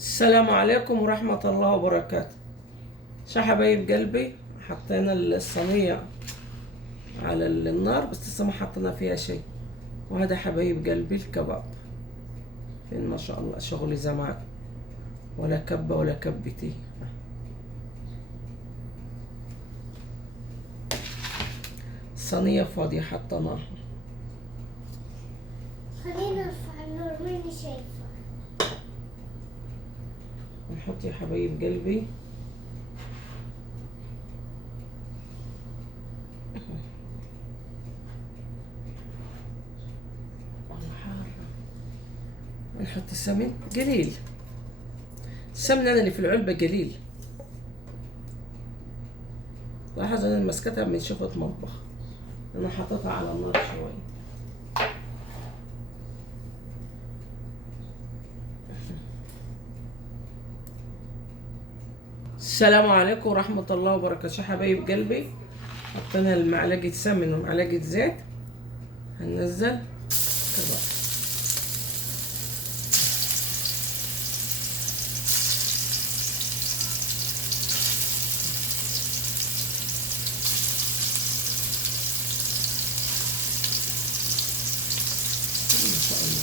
السلام عليكم ورحمة الله وبركاته. شو حبايب قلبي، حطينا الصينية على النار بس لسه ما حطينا فيها شيء. وهذا حبايب قلبي الكباب، إن ما شاء الله شغلي زمان، ولا كبة ولا كبتي. الصينية فاضية حطيناها. خلينا نرفع النور ماني شايفة. نحط يا حبايب قلبي نحط السمن قليل. السمن أنا اللي في العلبة قليل. لاحظ أنا مسكتها من شفط مطبخ، أنا حطيتها على النار شوي. السلام عليكم ورحمة الله وبركاته. شو حبايب قلبي، حطينا معلقة سمن ومعلقة زيت. هننزل كباب. ما شاء الله.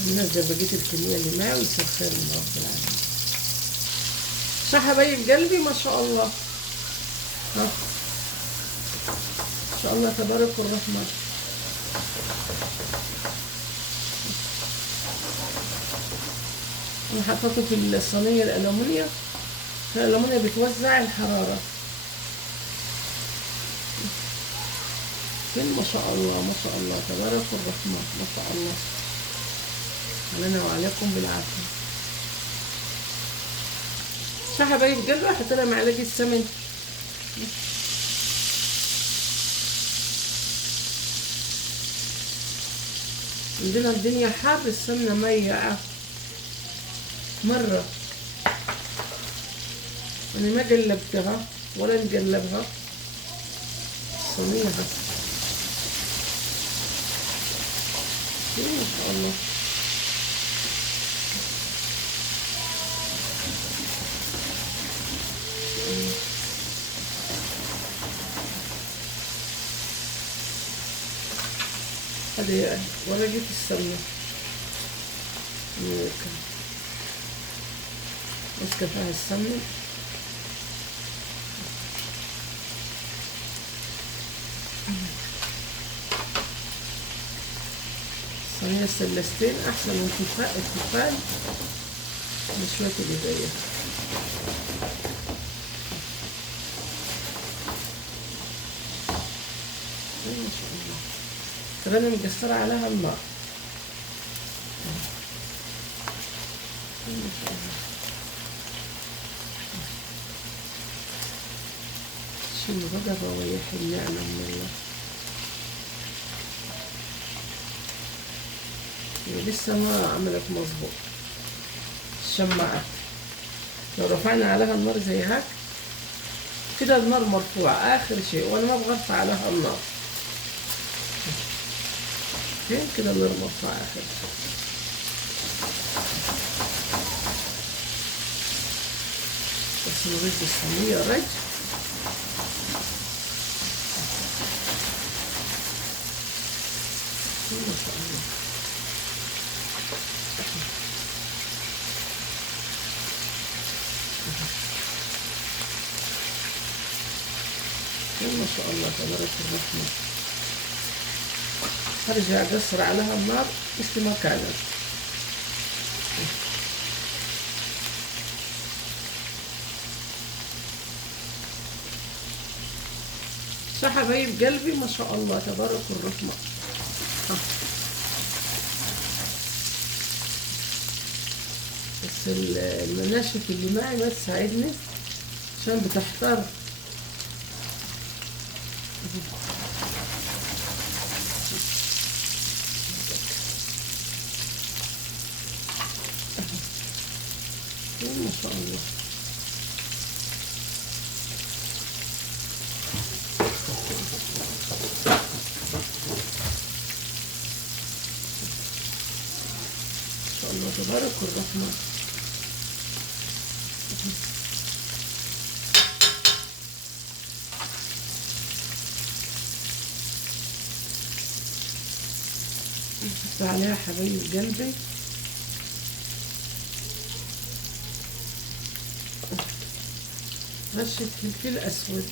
ننزل بقية الكمية اللي معي ويصير خير من رب العالمين. شو حبايب قلبي، ما شاء الله. ها ما شاء الله تبارك الرحمن. انا حطيته في الصينية الألومنيا، الألومنيا بتوزع الحرارة. ما شاء الله ما شاء الله تبارك الرحمن، ما شاء الله علينا وعليكم بالعافية. شو حبايب قلبي، احط لها معلقة سمن. عندنا الدنيا حر، السمنة ميعة مرة. أنا ما قلبتها ولا نقلبها، الصينية بس. ما شاء الله. هذه ورقة السمنة مسكة فيها السمنة. صينية السلستين أحسن من التيفال بشوية الإيدية. ما شاء الله. ترى أنا مقصرة عليها النار. ما شاء الله. شيل بقى روايح النعمة من الله. لسه ما عملت مظبوط الشماعات. لو رفعنا عليها النار زي هيك كده، النار مرفوعة آخر شيء، وأنا ما أبغى أرفع عليها النار. فين كده النار مرفوعة آخر شيء. بس نريد الصينية رج. ما شاء الله. ما شاء الله تبارك الرحمن. هرجع اقصر عليها النار مثل ما كانت. صح حبايب قلبي، ما شاء الله تبارك الرحمن. بس المناشف اللي معي ما تساعدني عشان بتحتار. ما شاء الله. شاء الله تبارك الرحمن. نحط عليها حبايب قلبي رشة فلفل أسود.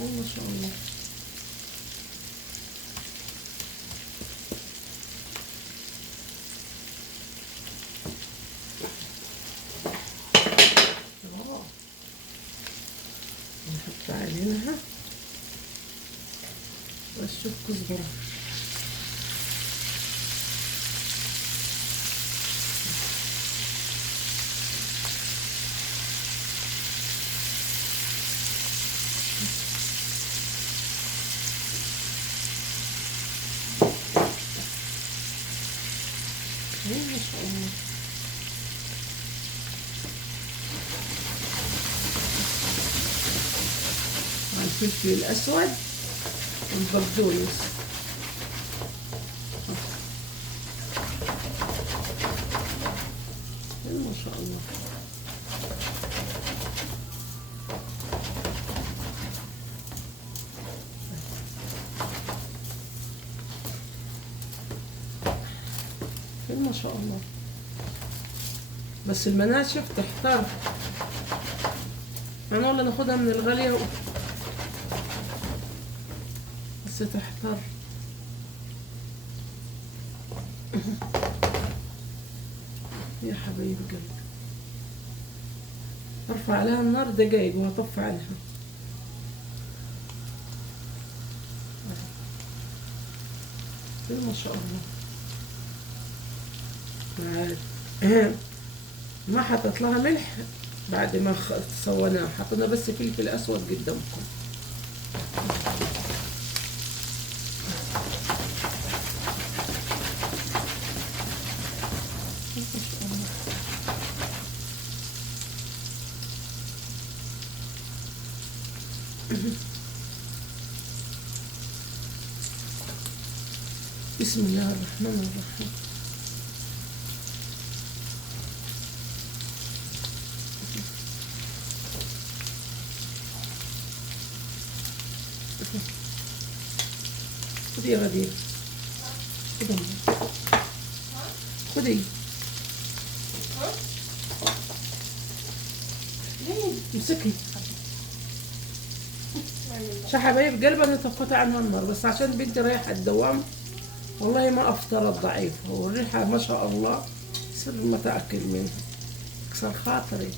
ما شاء الله. نحط عليها رشة كزبرة. ما شاء الله. مع الفلفل الأسود والبقدونس. ما شاء الله. ما شاء الله. بس المناشف تحتار، يعني ولا ناخدها من الغالية بس تحتار. يا حبايب قلبي ارفع عليها النار دقايق وهطفي عليها. ما شاء الله. ما حطيت لها ملح بعد ما سويناها، حطينا بس فلفل اسود قدامكم. بسم الله الرحمن الرحيم. خدي يا غدير، خدي امسكي. شو حبايب قلبي انا طفيت عنها النار بس عشان بنتي رايحه الدوام، والله ما افطرت ضعيفه والريحه ما شاء الله سر ما تاكل منها، كسر خاطري.